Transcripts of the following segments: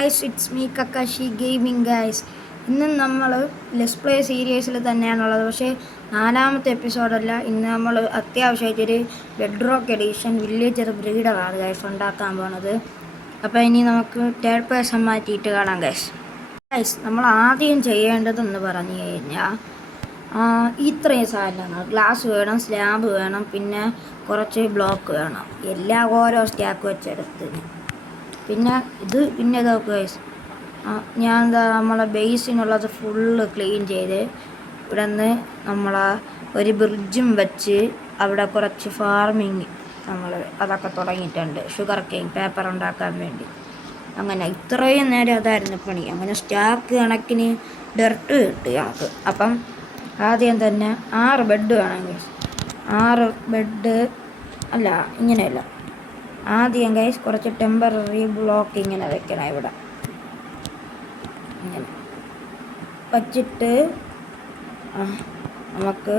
Guys, it's me Kakashi gaming guys. ഇന്ന് നമ്മൾ less play സീരീസിൽ തന്നെയാണുള്ളത്. പക്ഷേ 4ാമത്തെ എപ്പിസോഡല്ല. ഇന്ന് നമ്മൾ അത്യാവശ്യമായിട്ടൊരു ബെഡ് റോക്ക് എഡീഷൻ വില്ലേജർ ബ്രീഡറാണ് ഗൈസ് ഉണ്ടാക്കാൻ പോണത്. അപ്പോൾ ഇനി നമുക്ക് തേർഡ് പേഴ്സൺ മാറ്റിയിട്ട് കാണാം ഗൈസ്. നമ്മൾ ആദ്യം ചെയ്യേണ്ടതെന്ന് പറഞ്ഞു കഴിഞ്ഞാൽ ഇത്രയും സാധനങ്ങൾ ഗ്ലാസ് വേണം, സ്ലാബ് വേണം, പിന്നെ കുറച്ച് ബ്ലോക്ക് വേണം. എല്ലാം ഓരോ സ്റ്റാക്ക് വെച്ചെടുത്ത് പിന്നെ ഇതൊക്കെ ഗൈസ്. ഞാൻ എന്താ നമ്മളെ ബേസിനുള്ളത് ഫുള്ള് ക്ലീൻ ചെയ്ത് ഇവിടെ നിന്ന് നമ്മളെ ഒരു ബ്രിഡ്ജും വെച്ച് അവിടെ കുറച്ച് ഫാർമിങ് നമ്മൾ അതൊക്കെ തുടങ്ങിയിട്ടുണ്ട്. ഷുഗർ കെയിൻ പേപ്പർ ഉണ്ടാക്കാൻ വേണ്ടി. അങ്ങനെ ഇത്രയും നേരം അതായിരുന്നു പണി. അങ്ങനെ സ്റ്റാക്ക് കണക്കിന് ഡെർട്ട് കിട്ടി നമുക്ക്. അപ്പം ആദ്യം തന്നെ 6 ബെഡ് വേണം ഗൈസ്. 6 ബെഡ് അല്ല, ഇങ്ങനെയല്ല. ആദ്യം ഗൈസ് കുറച്ച് ടെമ്പററി ബ്ലോക്ക് ഇങ്ങനെ വെക്കണം. ഇവിടെ ഇങ്ങനെ വച്ചിട്ട് നമുക്ക്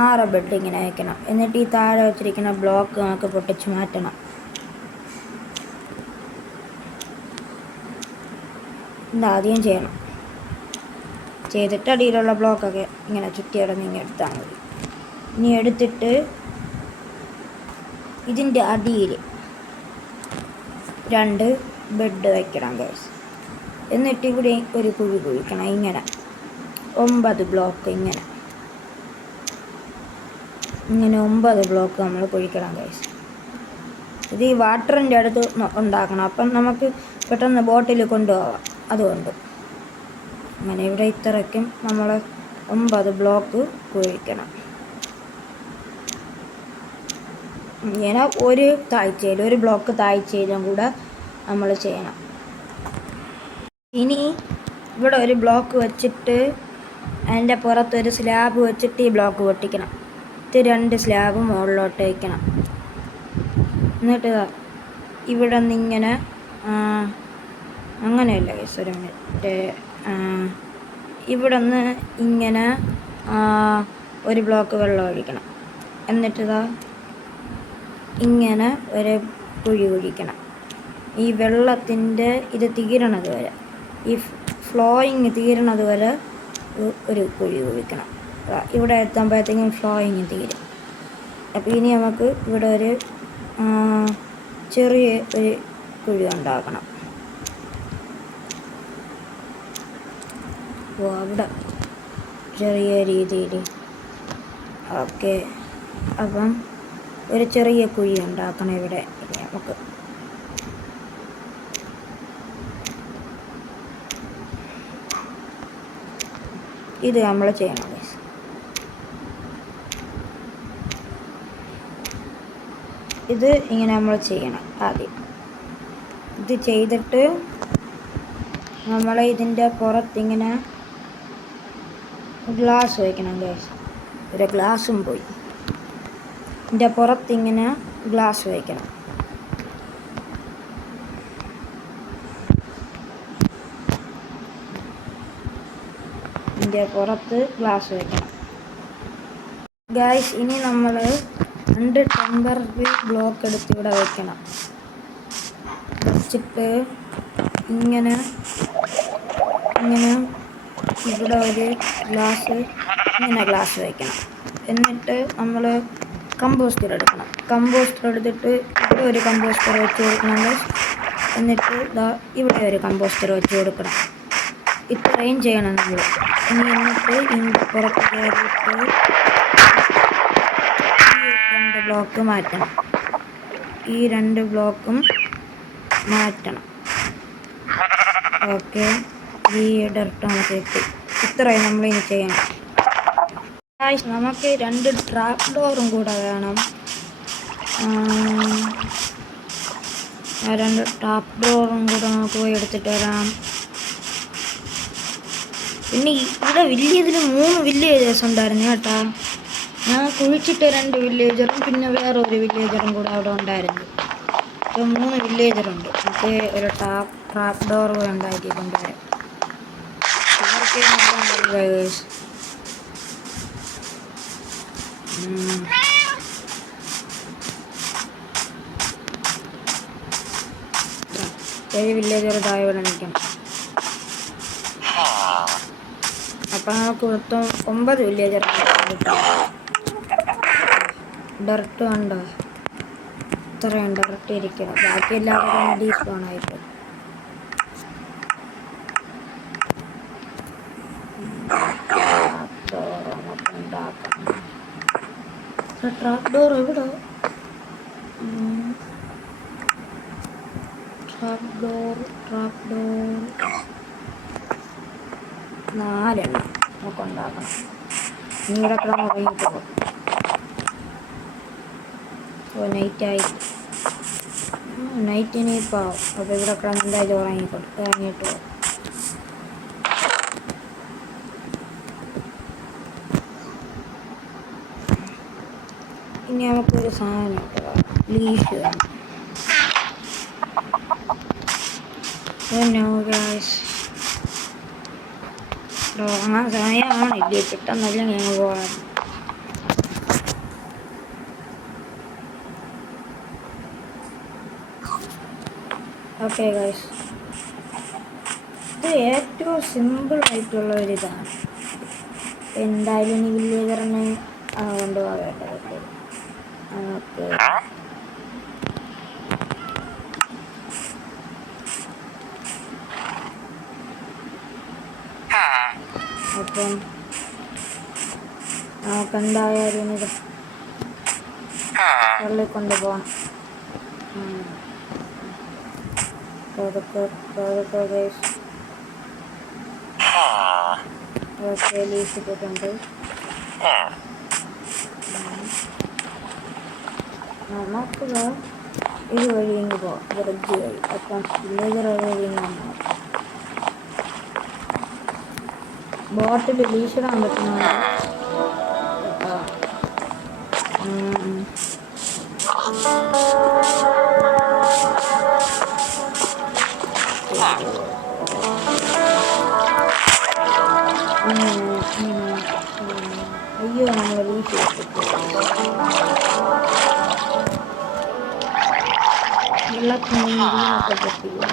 6 ബെഡ് ഇങ്ങനെ വെക്കണം. എന്നിട്ട് ഈ താഴെ വെച്ചിരിക്കുന്ന ബ്ലോക്ക് നമുക്ക് പൊട്ടിച്ച് മാറ്റണം. ഇതാദ്യം ചെയ്യണം. ചെയ്തിട്ട് അടിയിലുള്ള ബ്ലോക്കൊക്കെ ഇങ്ങനെ ചുറ്റിയിടന്ന് ഇങ്ങനെ എടുത്താൽ മതി. ഇനി എടുത്തിട്ട് ഇതിൻ്റെ അടിയിൽ 2 ബെഡ് വയ്ക്കണം ഗൈസ്. എന്നിട്ട് ഇവിടെ ഒരു കുഴി കുഴിക്കണം. ഇങ്ങനെ 9 ബ്ലോക്ക് ഇങ്ങനെ 9 ബ്ലോക്ക് നമ്മൾ കുഴിക്കണം ഗൈസ്. ഇത് ഈ വാട്ടറിൻ്റെ അടുത്ത് ഉണ്ടാക്കണം. അപ്പം നമുക്ക് പെട്ടെന്ന് ബോട്ടിൽ കൊണ്ടുപോകാം. അതുകൊണ്ട് അങ്ങനെ ഇവിടെ ഇത്രയ്ക്കും നമ്മൾ 9 ബ്ലോക്ക് കുഴിക്കണം. ഇങ്ങനെ ഒരു ബ്ലോക്ക് താഴ്ചയിലും കൂടെ നമ്മൾ ചെയ്യണം. ഇനി ഇവിടെ ഒരു ബ്ലോക്ക് വെച്ചിട്ട് അതിൻ്റെ പുറത്തൊരു സ്ലാബ് വെച്ചിട്ട് ഈ ബ്ലോക്ക് പൊട്ടിക്കണം. ഇത് 2 സ്ലാബ് മുകളിലോട്ട് വയ്ക്കണം. എന്നിട്ട് ഇവിടെ നിന്നിങ്ങനെ അങ്ങനെയല്ല ഗൈസ്, ഒരു മിനിറ്റ്. ഇവിടെ നിന്ന് ഇങ്ങനെ ഒരു ബ്ലോക്ക് വെള്ളം ഒഴിക്കണം. എന്നിട്ട് ഇങ്ങനെ ഒരു കുഴി കുഴിക്കണം. ഈ വെള്ളത്തിൻ്റെ ഇത് തീരണത് വരെ, ഈ ഫ്ലോയിങ് തീരണത് വരെ ഒരു കുഴി കുഴിക്കണം. ഇവിടെ എത്തുമ്പോഴത്തേക്കും ഫ്ലോയിങ് തീരും. അപ്പോൾ ഇനി നമുക്ക് ഇവിടെ ഒരു ചെറിയ ഒരു കുഴി ഉണ്ടാക്കണം. അവിടെ ചെറിയ രീതിയിൽ ഓക്കെ. അപ്പം ഒരു ചെറിയ കുഴി ഉണ്ടാക്കണം ഇവിടെ. നമുക്ക് ഇത് നമ്മൾ ചെയ്യണം ഗൈസ്. ഇത് ഇങ്ങനെ നമ്മൾ ചെയ്യണം. ആദ്യം ഇത് ചെയ്തിട്ട് നമ്മൾ ഇതിൻ്റെ പുറത്തിങ്ങനെ ഗ്ലാസ് വയ്ക്കണം ഗൈസ്. ഒരു ഗ്ലാസും പോയി. ഇതിൻ്റെ പുറത്തിങ്ങനെ ഗ്ലാസ് വയ്ക്കണം. ഇതിൻ്റെ പുറത്ത് ഗ്ലാസ് വയ്ക്കണം ഗൈസ്. ഇനി നമ്മൾ 2 ടെമ്പററി ബ്ലോക്ക് എടുത്ത് ഇവിടെ വയ്ക്കണം. വെച്ചിട്ട് ഇങ്ങനെ ഇവിടെ ഒരു ഗ്ലാസ് വയ്ക്കണം. എന്നിട്ട് നമ്മൾ കമ്പോസ്റ്റർ എടുക്കണം. കമ്പോസ്റ്റർ എടുത്തിട്ട് ഇവിടെ ഒരു കമ്പോസ്റ്റർ വെച്ച് കൊടുക്കണം. എന്നിട്ട് ഇവിടെ ഒരു കമ്പോസ്റ്റർ വെച്ച് കൊടുക്കണം. ഇത്രയും ചെയ്യണം നമ്മൾ. എന്നിട്ട് ഇതിൻ്റെ പുറത്ത് കയറിയിട്ട് ഈ 2 ബ്ലോക്ക് മാറ്റണം. ഈ 2 ബ്ലോക്കും മാറ്റണം. ഓക്കെ, ഈ ഡർട്ട് നമുക്ക് എത്തി. ഇത്രയും നമ്മളിനി ചെയ്യണം. നമുക്ക് 2 ട്രാപ്പ് ഡോറും കൂടെ വേണം. 2 ട്രാപ്പ് ഡോറും കൂടെ നമുക്ക് പോയി എടുത്തിട്ട് വരാം. പിന്നെ ഇവിടെ വില്ലേജിൽ 3 വില്ലേജേഴ്സ് ഉണ്ടായിരുന്നു കേട്ടോ. ഞാൻ കുഴിച്ചിട്ട് 2 വില്ലേജറും പിന്നെ വേറൊരു വില്ലേജറും കൂടെ അവിടെ ഉണ്ടായിരുന്നു. അപ്പോൾ 3 വില്ലേജറുണ്ട്. നമുക്ക് ഒരു ട്രാപ്പ് ഡോർ കൂടെ ഉണ്ടാക്കി കൊണ്ടുവരാം. 7 വില്ലേജർ താഴെ ഇവിടെ നിൽക്കണം. അപ്പം നമുക്ക് മൊത്തം 9 വില്ലേജർ ഡയറക്റ്റ് കണ്ടോ, ഇത്രയും ഡയറക്റ്റ് ഇരിക്കണം. ബാക്കി എല്ലാവരും ഡീസ്പോണായിട്ട്. ട്രാപ്പ് ഡോർ എവിടെ? ട്രാപ്പ് ഡോർ 4 നമുക്ക് ഉണ്ടാക്കണം. ഇനി ഇവിടെ കിടന്ന് ഉറങ്ങിയിട്ട് പോകും. ഓ നൈറ്റായി. നൈറ്റിന് ഇപ്പോൾ ആവും. അപ്പോൾ ഇവിടെ കിടന്ന് എന്തായാലും ഇറങ്ങിയിട്ട് പോകും. ഇനി നമുക്കൊരു സാധനം ലീഫ് വേണം. ഉറങ്ങാൻ സമയമാണില്ലേ, പെട്ടെന്നല്ല ഞങ്ങൾ പോകാൻ. ഓക്കെ ഗൈസ്, ഇത് ഏറ്റവും സിമ്പിളായിട്ടുള്ള ഒരിതാണ്. എന്തായാലും ഇനി വില്ലേജറിന് കൊണ്ടുപോകേണ്ടത്. നമുക്ക് അപ്പം നമുക്കെന്തായാലും ഇത് തള്ളിക്കൊണ്ട് പോകണം. ഓക്കെ ലീസ് ഇട്ടിട്ടുണ്ട്. നമുക്ക് ഇത് വഴി ഇങ്ങ് പോവാം, ബ്രിഡ്ജ് വഴി. അപ്പം വില്ലേജർ വഴി ഇങ്ങനെ ബോട്ടിൽ ലീഷിടാൻ പറ്റുന്നുണ്ട്. അയ്യോ നമ്മൾ ലീഷ് വെള്ളത്തിനൊക്കെ പറ്റില്ല.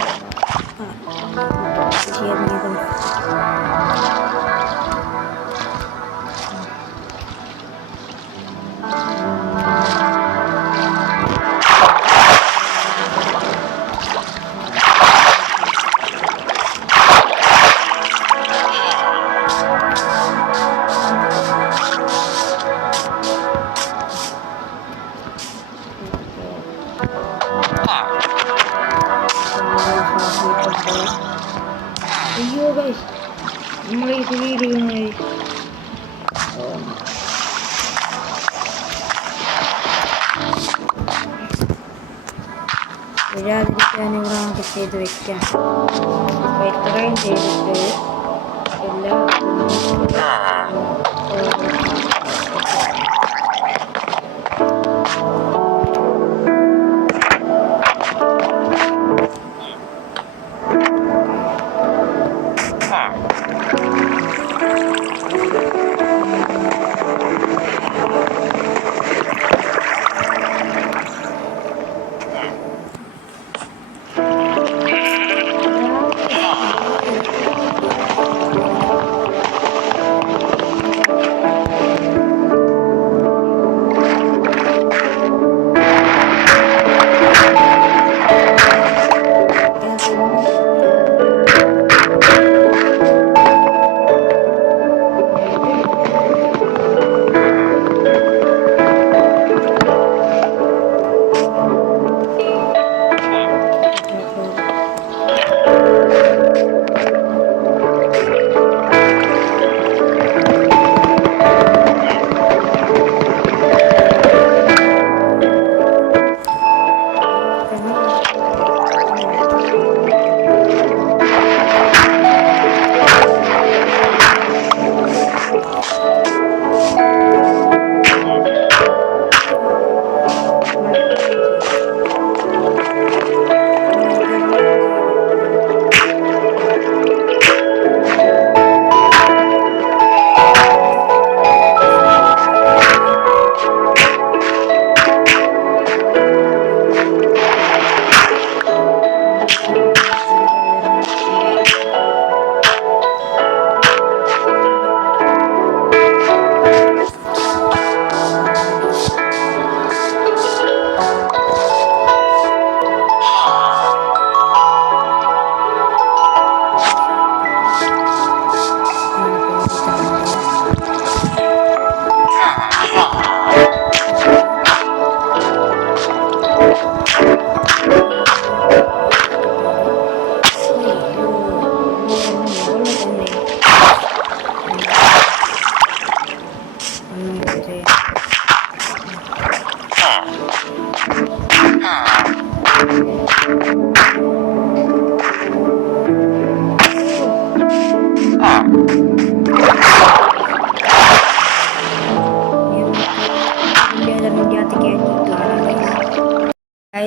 അയ്യോ ഗൈസ്, നമ്മൾ ഇത് വീഡിയോ വരാതിരിക്കാൻ ഇവിടെ നമുക്ക് ചെയ്ത് വെക്കാം. അപ്പോൾ ഇത്രയും ചെയ്തിട്ട് എല്ലാ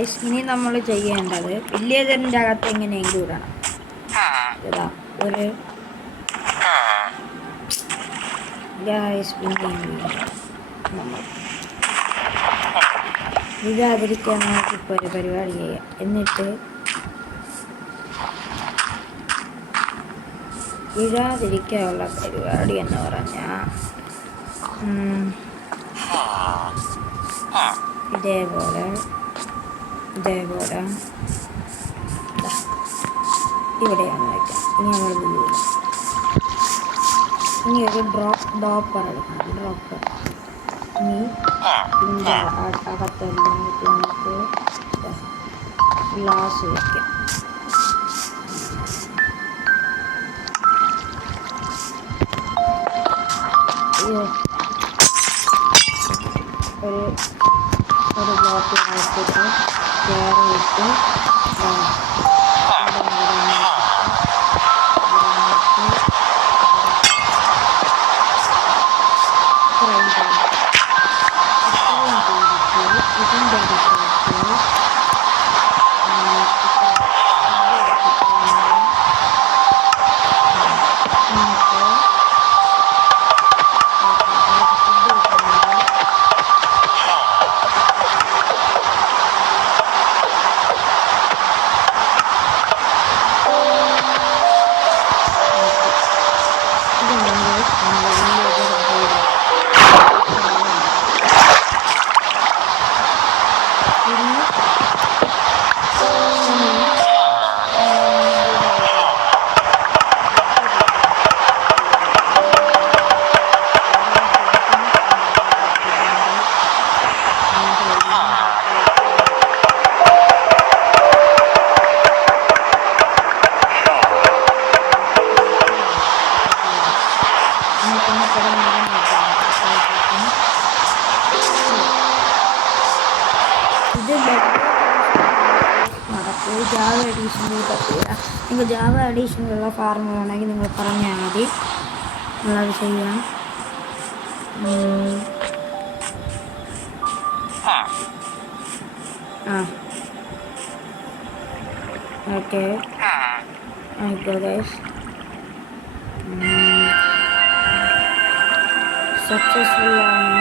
ഗൈസ്, ഇനി നമ്മൾ ചെയ്യേണ്ടത് വില്ലേജറിൻ്റെ അകത്ത് എങ്ങനെയെങ്കിലും ഇടണം. ഇതാ ഒരു ഗൈസ്, പിന്നെ നമ്മൾ ഇടാതിരിക്കാൻ നമുക്കിപ്പോൾ ഒരു പരിപാടി ചെയ്യാം. എന്നിട്ട് ഇടാതിരിക്കാനുള്ള പരിപാടി എന്ന് പറഞ്ഞാൽ ഇതേപോലെ ഇവിടെയാണ് വയ്ക്കാം. ഇനി നമ്മൾ വീഴും. ഇനി ഒരു ഡ്രോപ്പർ എടുക്കണം. ഡ്രോപ്പർ ഇനി ഇതിൻ്റെ അകത്തെല്ലാം നമുക്ക് ഗ്ലാസ് വയ്ക്കാം. ഒരു ബ്ലോക്ക് എടുത്തിട്ട് കയറി ഇട്ട് ജാവ എഡീഷനിൽ പറ്റില്ല. നിങ്ങൾ ജാവ എഡീഷനിലുള്ള ഫാർമ വേണമെങ്കിൽ നിങ്ങൾ പറഞ്ഞാൽ മതി, നമ്മളത് ചെയ്യാം. ഓക്കെ ആയിക്കോ ഗൈസ്. സക്സസ്ഫുള്ളാണ്.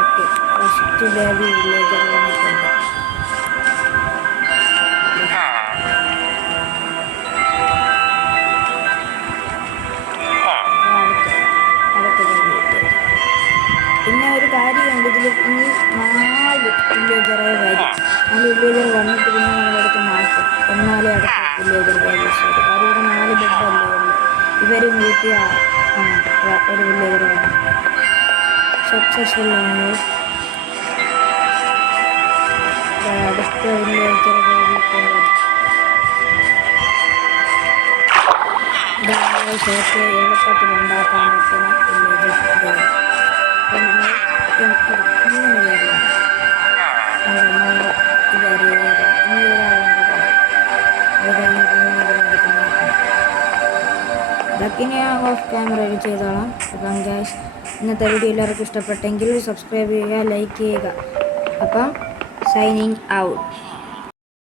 ഓക്കെ, ഫസ്റ്റ് ബേബി വില്ലേജർ വന്നിട്ടുണ്ട്. പിന്നെ ഒരു കാര്യമുണ്ട്, ഇതിൽ ഇനി 4 വില്ലേജറെ വരും. 4 വില്ലേജർ വന്നിട്ട് പിന്നെ നമ്മളെടുത്ത് മാറ്റും. എന്നാലേ അടുത്ത വില്ലേജർ വേജസ് വരും. കാര്യം ഇവിടെ 4 ബെഡല്ലേ ഉള്ളൂ. ഇവരും കൂട്ടി ഒരു വില്ലേജർ വന്നു. സക്സസ്ഫുള്ളാണ്. അടുത്ത വില്ലേജർ ഷേപ്പ് എളുപ്പത്തിൽ ഉണ്ടാക്കാൻ പറ്റുന്ന വില്ലേജർ. ഇതൊക്കെ ഞാൻ ഓഫ് ക്യാമറ ചെയ്തോളാം. അപ്പം ഗൈസ്, ഇന്നത്തെ വീഡിയോ എല്ലാവർക്കും ഇഷ്ടപ്പെട്ടെങ്കിൽ സബ്സ്ക്രൈബ് ചെയ്യുക, ലൈക്ക് ചെയ്യുക. അപ്പം സൈനിങ് ഔട്ട്.